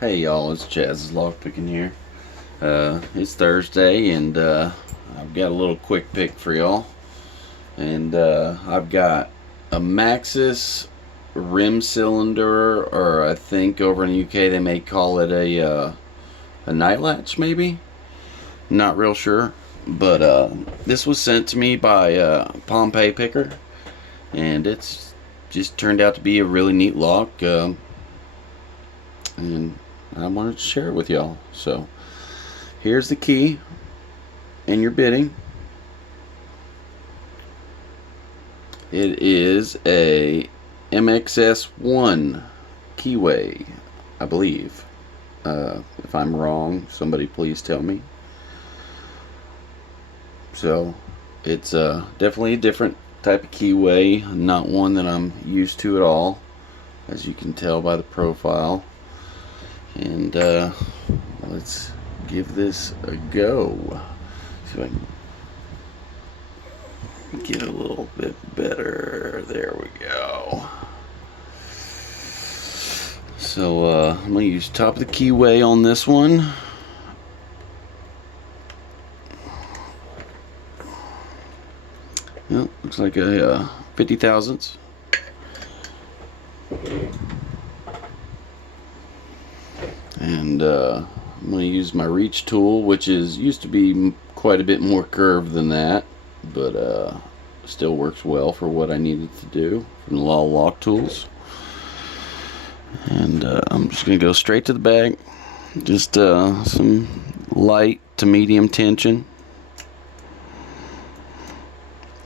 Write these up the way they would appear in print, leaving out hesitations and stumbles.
Hey y'all, it's Chaz's Lockpicking here. It's Thursday and I've got a little quick pick for y'all. And I've got a Maxus rim cylinder, or I think over in the UK they may call it a night latch maybe? Not real sure. But this was sent to me by Pompey Picker, and it's just turned out to be a really neat lock. And I wanted to share it with y'all. So here's the key and your bitting. It is a MXS1 Keyway, I believe. If I'm wrong, somebody please tell me. So it's definitely a different type of keyway, not one that I'm used to at all, as you can tell by the profile. And let's give this a go. See if I can get a little bit better. There we go. So I'm going to use top of the keyway on this one. Yep, looks like a 50 thousandths. And I'm going to use my reach tool, which used to be quite a bit more curved than that, but still works well for what I needed to do from the Law Lock Tools. And I'm just going to go straight to the bag. Just some light to medium tension.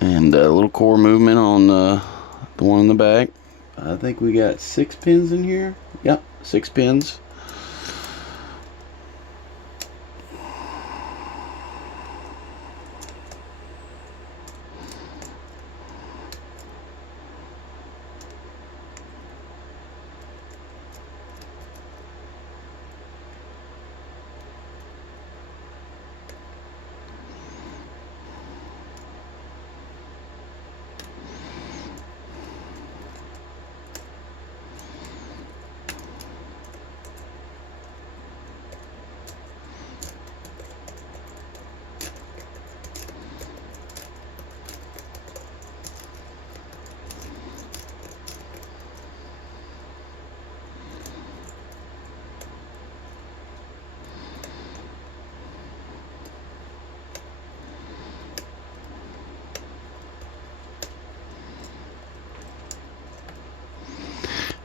And a little core movement on the one in the back. I think we got 6 pins in here. Yep, 6 pins.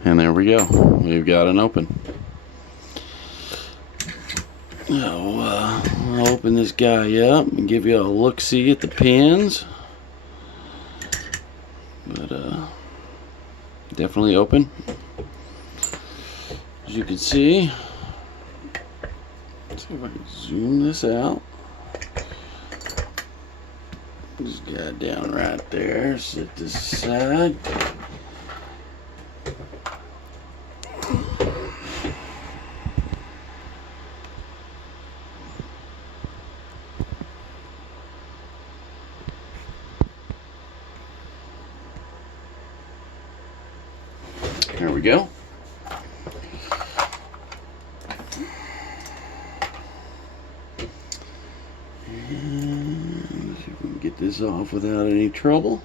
And there we go. We've got an open. So, I'll open this guy up and give you a look-see at the pins. But, definitely open. As you can see, let's see if I can zoom this out. Just got it down right there. Set this aside. There we go. And see if we can get this off without any trouble.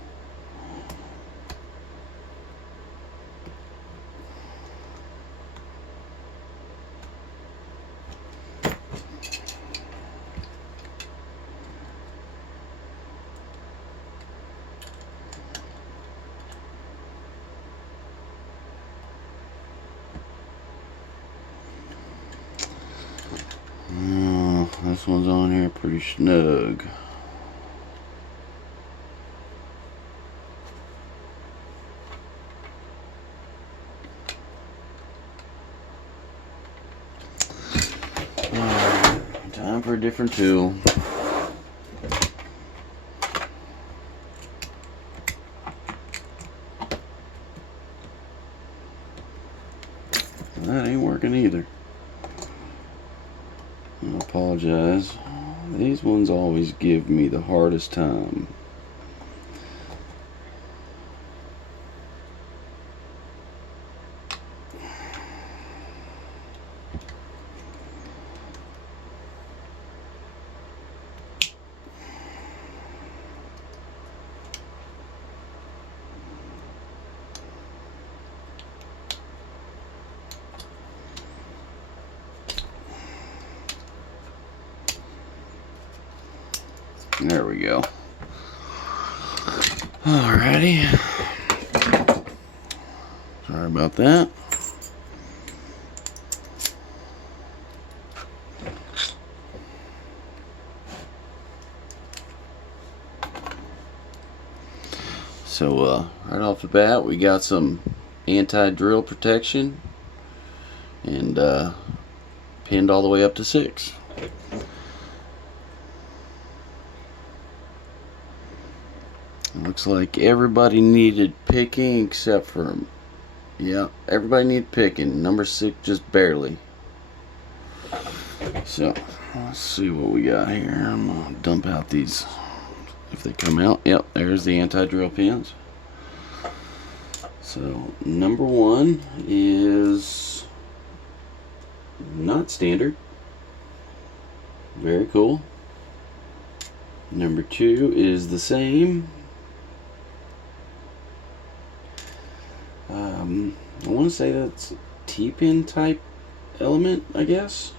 This one's on here pretty snug. Time for a different tool. That ain't working either. I apologize. These ones always give me the hardest time. There we go. Alrighty. Sorry about that. So right off the bat, we got some anti-drill protection, and pinned all the way up to 6. Looks like everybody needed picking except for, yeah, everybody needed picking. Number 6 just barely. So let's see what we got here. I'm gonna dump out these if they come out. Yep, there's the anti-drill pins. So number 1 is not standard. Very cool. Number 2 is the same. I want to say that's a T-pin type element, I guess.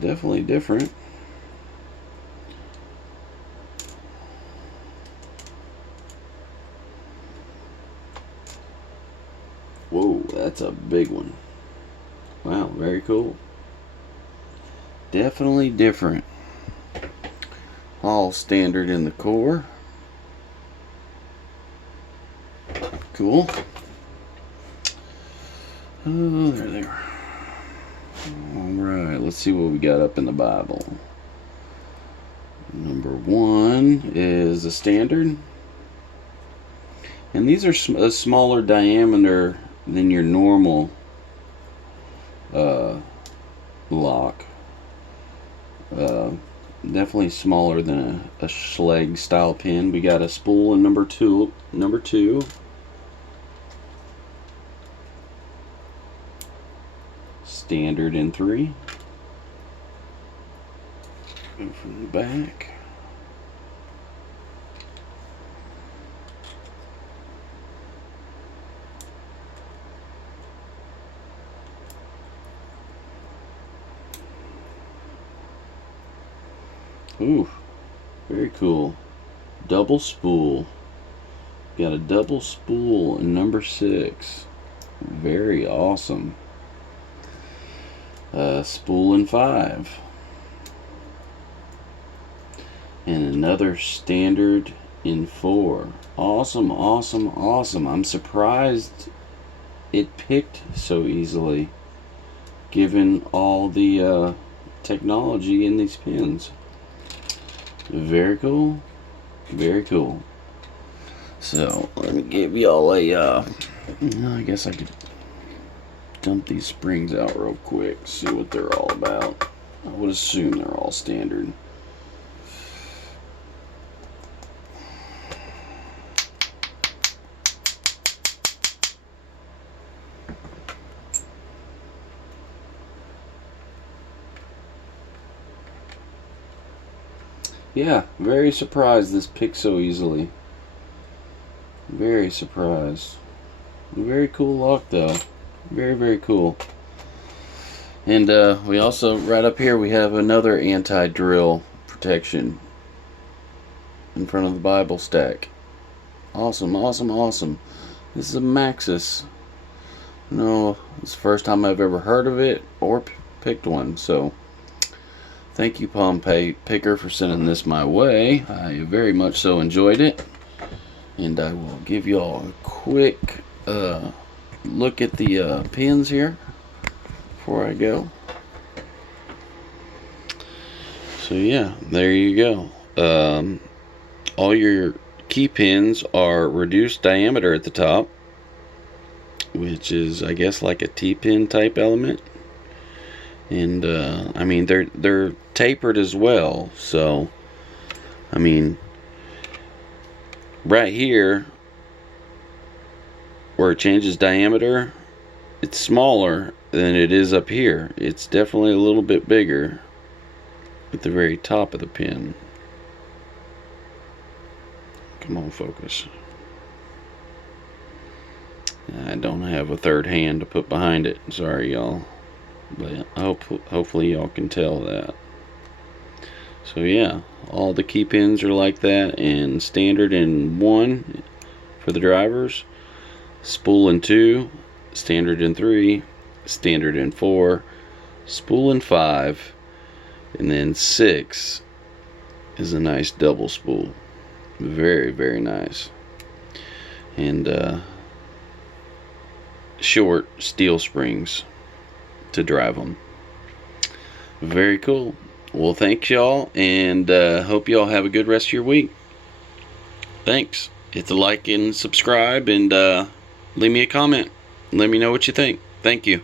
Definitely different. Whoa, that's a big one. Wow, very cool. Definitely different. All standard in the core. Cool. Oh, there they are. Alright, let's see what we got up in the Bible. Number 1 is a standard. And these are a smaller diameter than your normal lock. Definitely smaller than a Schleg style pin. We got a spool in number two. Standard in 3. Go from the back. Ooh, very cool. Double spool. Got a double spool in number 6. Very awesome. Spool in 5. And another standard in 4. Awesome, awesome, awesome. I'm surprised it picked so easily, given all the technology in these pins. Very cool. Very cool. So let me give y'all a I guess I could dump these springs out real quick, see what they're all about. I would assume they're all standard. Yeah, very surprised this picked so easily. Very surprised. Very cool lock though. Very, very cool. And we also, right up here, we have another anti-drill protection in front of the Bible stack. Awesome, awesome, awesome. This is a Maxus. No, it's the first time I've ever heard of it or picked one, so thank you, Palm Picker, for sending this my way. I very much so enjoyed it. And I will give you all a quick look at the pins here before I go. So yeah, there you go. All your key pins are reduced diameter at the top, which is, I guess, like a T-pin type element. And I mean, they're tapered as well, so I mean, right here where it changes diameter, it's smaller than it is up here. It's definitely a little bit bigger at the very top of the pin. Come on, focus. I don't have a third hand to put behind it, sorry y'all, but hopefully y'all can tell that. So yeah, all the key pins are like that, and standard in 1 for the drivers, spool in 2, standard in 3, standard in 4, spool in 5, and then 6 is a nice double spool. Very, very nice. And short steel springs to drive them. Very cool. Well, thanks y'all, and hope y'all have a good rest of your week. Thanks. Hit the like and subscribe, and leave me a comment. Let me know what you think. Thank you.